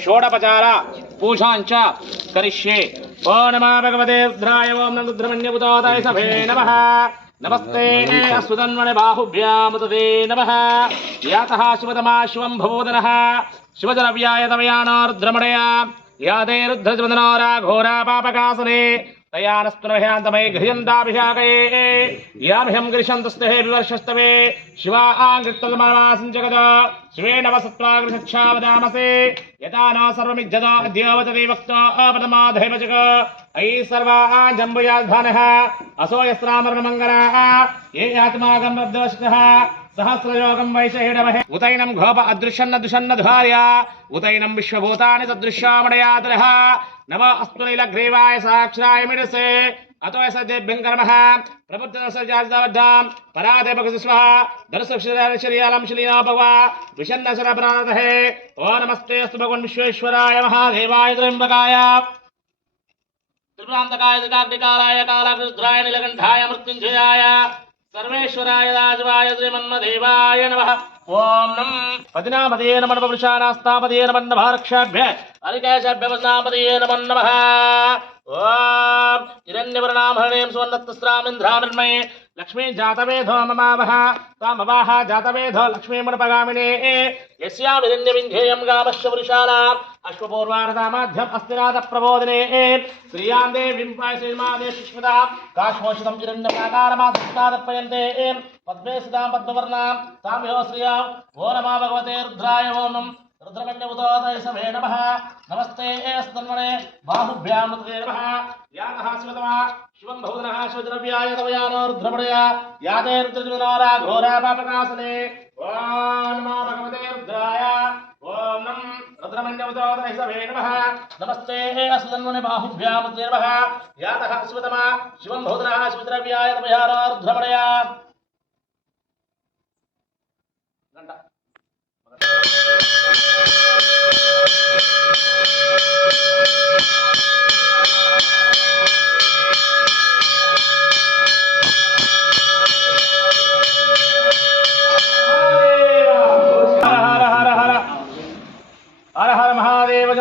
షోడపచార పూషాంచ కరిష్యే. ఓ నమా భగవతే రుద్రాయ ఓం రుద్రమణ్యపుతోదయ సభే నమ. నమస్తే అస్వదన్మణి బాహుభ్యాముదే నమ. యాత శివతమా శివం భవోదన శివజనవ్యాయ తమయానో రుద్రమణయ. యాదే రుద్రజమదనోరా ఘోరా పాపకాసనే తయానస్తునభయాంతమై గృహ్యంతాభిషాకయే యామిహం గృశంతస్తే వివర్షస్తవే శివా ఆంగృత్తమవాసం జగద శివే నవసత్వాగృషక్షావదామసే యథా న సర్వమిజ్జదో అద్యోవతదే వక్తో అపదమాధైవ జగ అయి సర్వా జంబుయాధ్వానః అసోయస్రామరణమంగళాः ఏ ఆత్మాగం రబ్దోషితः సహస్రయోగం వైశేడమహే ఉతైనం ఘోప అదృశన్న దుషన్న ధార్య ఉతైనం విశ్వభూతాని नम अस्तु नीलग्रीवाय साक्षाय मिडसे अतो सद्येभ्यं कर्मः। प्रबुद्धसर्जादिदावद्धां परादेपकसुस्वः दर्शक्षराशरीयालं शलीना भव विषन्नसरप्राणतहे ओ नमस्ते, अस्तु भगवन् विश्वेश्वराय महादेवाय त्र्यम्बकाय। त्रिप्रान्तकाय त्रिकाग्निकालाय कालाकृद्राय नीलकण्ठाय मृत्युञ्जयाय। सर्वेश्वराय राजवाय श्रीमन्मदेवाय नमः। ఓం నం పదినామదే నమ పురుషానాస్తాపదే నమన్న భారక్షాభ్య అరికేశాభ్య పద్నామదే నమ ఓం హిరణ్యవర్ణాభరణేం సువర్ణత్స్రామింద్రామిర్మయే లక్ష్మీ జాతవేధో మమావహ తామవాహ జాతవేధో లక్ష్మీమునపగామినే యస్యామిరణ్యవింధ్యేయం గామశ్చ పురుషాణాం अश्वपूर्वाणतामाध्यम् अस्तिनाथ प्रबोधने श्रियान्दे विम्पाय श्रीमादे सुष्मिता काश्मोषितम् हिरण्यप्राकारमासुष्टादर्पयन्ते पद्मे सुतां पद्मवर्णां तां यो श्रियाँ ओ नमा भगवते रुद्राय ओं रुद्रमण्यमुदोदय समे नमः। नमस्ते स्तन्वणे बाहुभ्यां रुद्रे नमः। यातः शिवतमा शिवं बहुधनः शिवद्रव्याय तवयानो रुद्रमणया। याते रुद्रजुनोरा घोरा भगवते रुद्राय। रुद्रमण्यमुदादयसभे नमः नमस्ते असुतन्मुनिबाहुभ्यामुद्दीर्वः शिवद्रव्याय रुद्रमणया